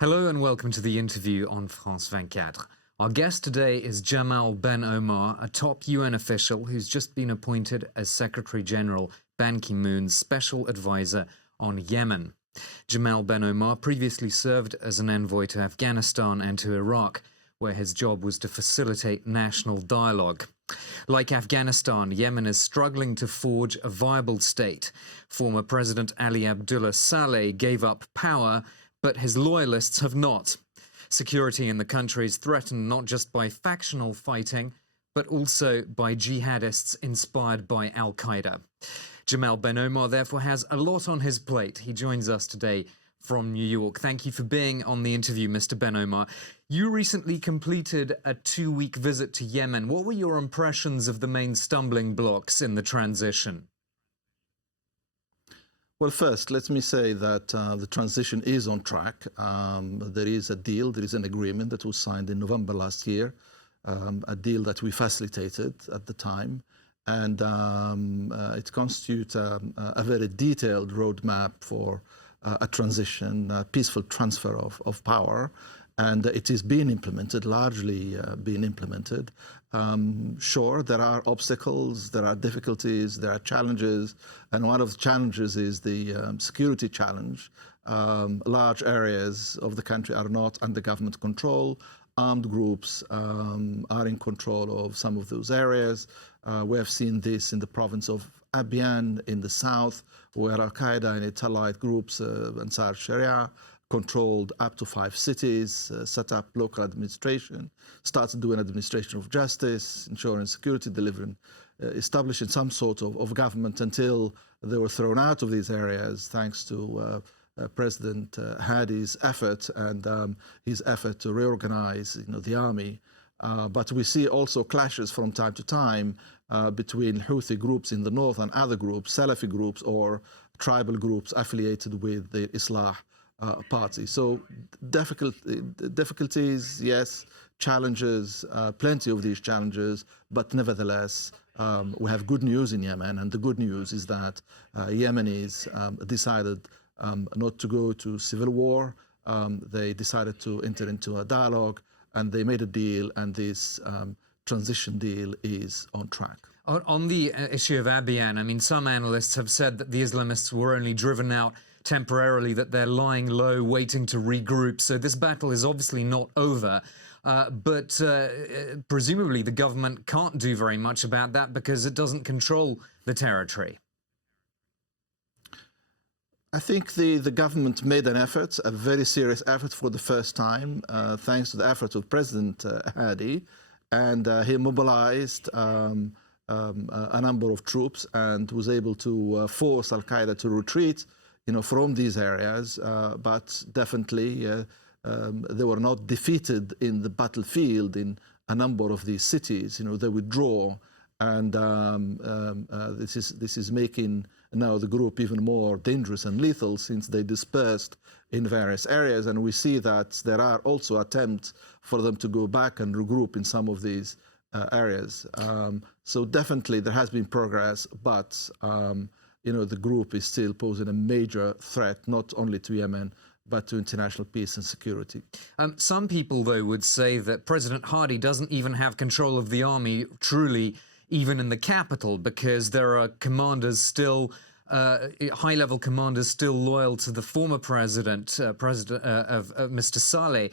Hello and welcome to the interview on France 24. Our guest today is Jamal Ben Omar, a top UN official who's just been appointed as Secretary General Ban Ki-moon's special advisor on Yemen. Jamal Ben Omar previously served as an envoy to Afghanistan and to Iraq, where his job was to facilitate national dialogue. Like Afghanistan, Yemen is struggling to forge a viable state. Former President Ali Abdullah Saleh gave up power, but his loyalists have not. Security in the country is threatened not just by factional fighting, but also by jihadists inspired by al-Qaeda. Jamal Ben Omar therefore has a lot on his plate. He joins us today from New York. Thank you for being on the interview, Mr. Ben Omar. You recently completed a 2-week visit to Yemen. What were your impressions of the main stumbling blocks in the transition? Well, first, let me say that the transition is on track. There is a deal, there is an agreement that was signed in November last year, a deal that we facilitated at the time. And it constitutes a very detailed roadmap for a transition, a peaceful transfer of power. And it is being implemented, largely being implemented. Sure, there are obstacles, there are difficulties, there are challenges, and one of the challenges is the security challenge. Large areas of the country are not under government control. Armed groups are in control of some of those areas. We have seen this in the province of Abyan in the south, where Al-Qaeda and its allied groups, Ansar Sharia, controlled up to 5 cities, set up local administration, started doing administration of justice, ensuring security, delivering, establishing some sort of government until they were thrown out of these areas thanks to President Hadi's effort and his effort to reorganize the army. But we see also clashes from time to time between Houthi groups in the north and other groups, Salafi groups or tribal groups affiliated with the Islah party. So difficulties, yes, challenges, plenty of these challenges, but nevertheless, we have good news in Yemen, and the good news is that Yemenis decided not to go to civil war. They decided to enter into a dialogue, and they made a deal, and this transition deal is on track. On the issue of Abyan, I mean, some analysts have said that the Islamists were only driven out temporarily, that they're lying low, waiting to regroup. So this battle is obviously not over. But presumably the government can't do very much about that because it doesn't control the territory. I think the government made an effort, a very serious effort for the first time, thanks to the efforts of President Hadi. And he mobilized a number of troops and was able to force Al-Qaeda to retreat from these areas, but definitely they were not defeated in the battlefield in a number of these cities. They withdraw, and this is making now the group even more dangerous and lethal since they dispersed in various areas. And we see that there are also attempts for them to go back and regroup in some of these areas. So definitely there has been progress, but the group is still posing a major threat, not only to Yemen, but to international peace and security. Some people, though, would say that President Hadi doesn't even have control of the army, truly, even in the capital, because there are commanders still, high-level commanders still loyal to the former president, Mr. Saleh.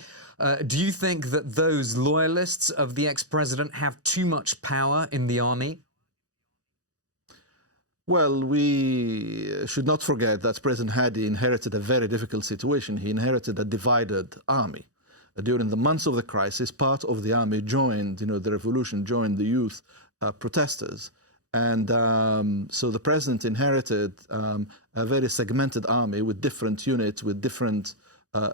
Do you think that those loyalists of the ex-president have too much power in the army? Well, we should not forget that President Hadi inherited a very difficult situation. He inherited a divided army. During the months of the crisis, part of the army joined, the revolution, joined the youth protesters. And so the president inherited a very segmented army with different units, with different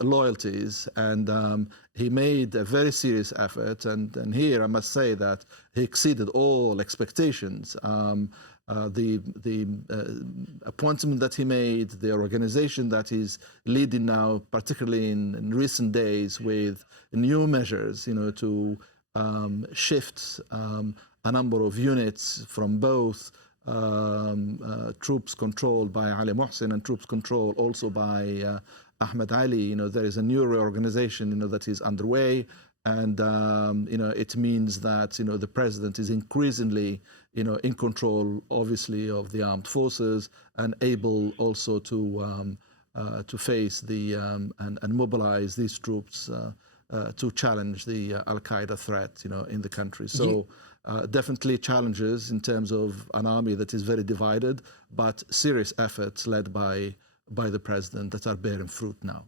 loyalties. And he made a very serious effort. And here I must say that he exceeded all expectations. The appointment that he made, the organization that he's leading now, particularly in recent days with new measures, to shift a number of units from both troops controlled by Ali Mohsen and troops controlled also by Ahmed Ali. There is a new reorganization, that is underway. And, it means that, the president is increasingly, in control, obviously, of the armed forces and able also to face and mobilize these troops to challenge the Al-Qaeda threat, in the country. So definitely challenges in terms of an army that is very divided, but serious efforts led by the president that are bearing fruit now.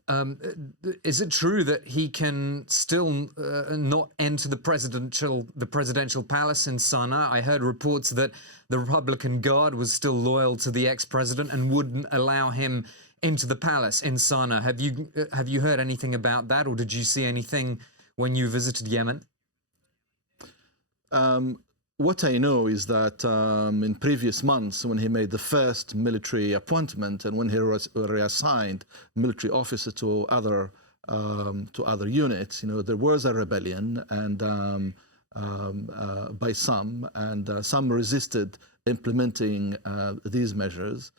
Is it true that he can still not enter the presidential palace in Sana'a? I heard reports that the Republican Guard was still loyal to the ex-president and wouldn't allow him into the palace in Sana'a. Have you heard anything about that, or did you see anything when you visited Yemen? What I know is that in previous months, when he made the first military appointment and when he reassigned military officers to other units, there was a rebellion and by some, and some resisted implementing these measures,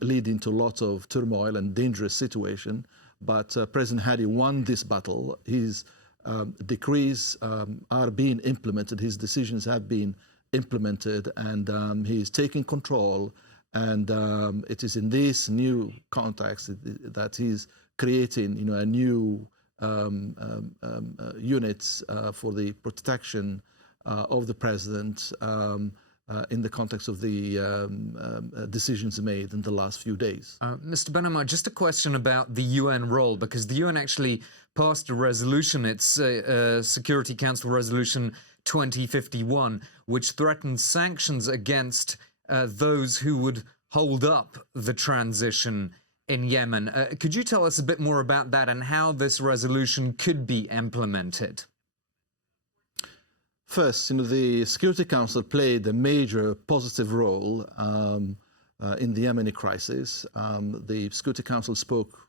leading to lots of turmoil and dangerous situation. But President Hadi won this battle. His decrees are being implemented. His decisions have been implemented, and he's taking control. And it is in this new context that he's creating, a new units for the protection of the president in the context of the decisions made in the last few days. Mr. Ben-Omar, just a question about the UN role, because the UN actually passed a resolution, it's Security Council Resolution 2051, which threatens sanctions against those who would hold up the transition in Yemen. Could you tell us a bit more about that and how this resolution could be implemented? First, the Security Council played a major positive role in the Yemeni crisis. The Security Council spoke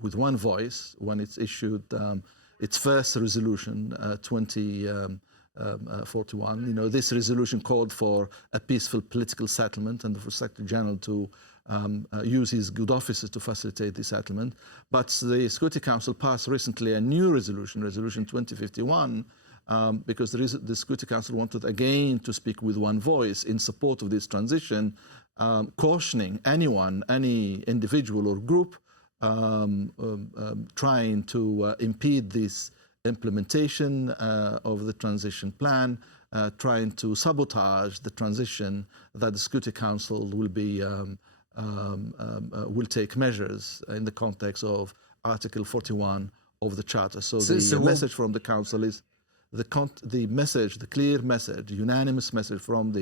with one voice when it issued its first resolution, 2041. This resolution called for a peaceful political settlement and for Secretary General to use his good offices to facilitate the settlement. But the Security Council passed recently a new resolution, Resolution 2051, because the Security Council wanted again to speak with one voice in support of this transition, cautioning any individual or group trying to impede this implementation of the transition plan, trying to sabotage the transition, that the Security Council will take measures in the context of Article 41 of the Charter. So the message from the Council is the message, the clear message, unanimous message from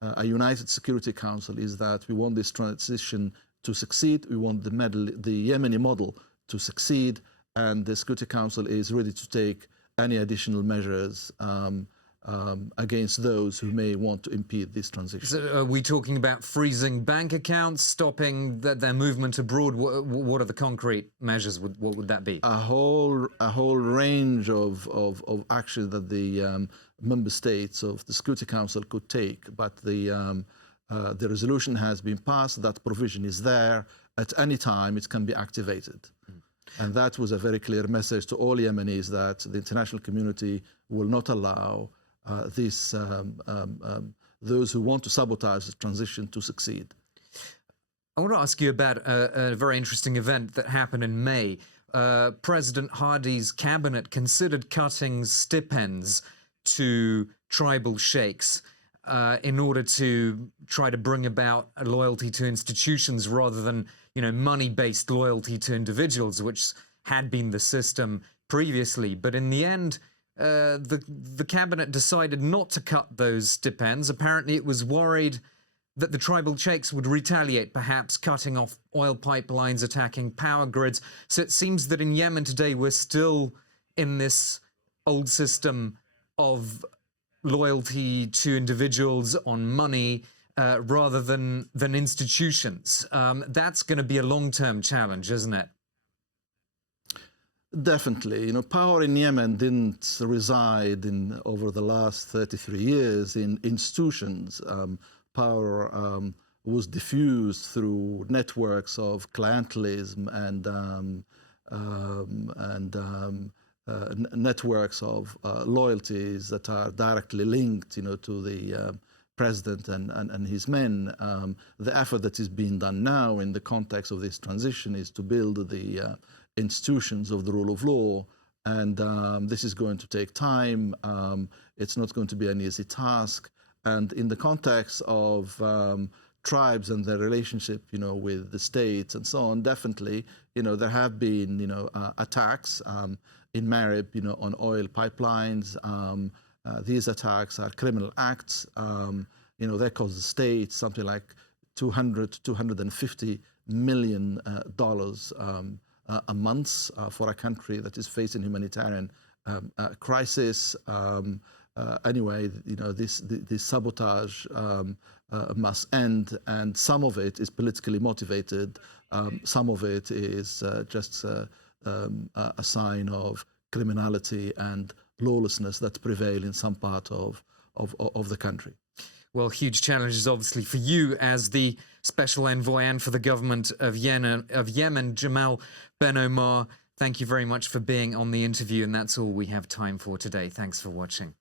a united Security Council is that we want this transition to succeed. We want the Yemeni model to succeed, and the Security Council is ready to take any additional measures against those who may want to impede this transition. So are we talking about freezing bank accounts, stopping their movement abroad? What are the concrete measures? What would that be? A whole range of actions that the member states of the Security Council could take, but the resolution has been passed. That provision is there. At any time, it can be activated. And that was a very clear message to all Yemenis that the international community will not allow those who want to sabotage the transition to succeed. I want to ask you about a very interesting event that happened in May. President Hadi's cabinet considered cutting stipends to tribal sheikhs in order to try to bring about a loyalty to institutions rather than, money-based loyalty to individuals, which had been the system previously. But in the end, the cabinet decided not to cut those stipends. Apparently, it was worried that the tribal sheikhs would retaliate, perhaps cutting off oil pipelines, attacking power grids. So it seems that in Yemen today, we're still in this old system of loyalty to individuals on money rather than institutions. That's going to be a long-term challenge, isn't it? Definitely. Power in Yemen didn't reside over the last 33 years in institutions. power was diffused through networks of clientelism and networks of loyalties that are directly linked, to the president and his men. The effort that is being done now in the context of this transition is to build the institutions of the rule of law, and this is going to take time. It's not going to be an easy task, and in the context of tribes and their relationship, with the states and so on, definitely, there have been, attacks in Marib, on oil pipelines. These attacks are criminal acts. They cost the state something like $200 to $250 million a month for a country that is facing humanitarian crisis. Anyway, this sabotage must end, and some of it is politically motivated. Some of it is just a sign of criminality and lawlessness that prevail in some part of the country. Well, huge challenges, obviously, for you as the special envoy and for the government of Yemen, Jamal Ben Omar. Thank you very much for being on the interview, and that's all we have time for today. Thanks for watching.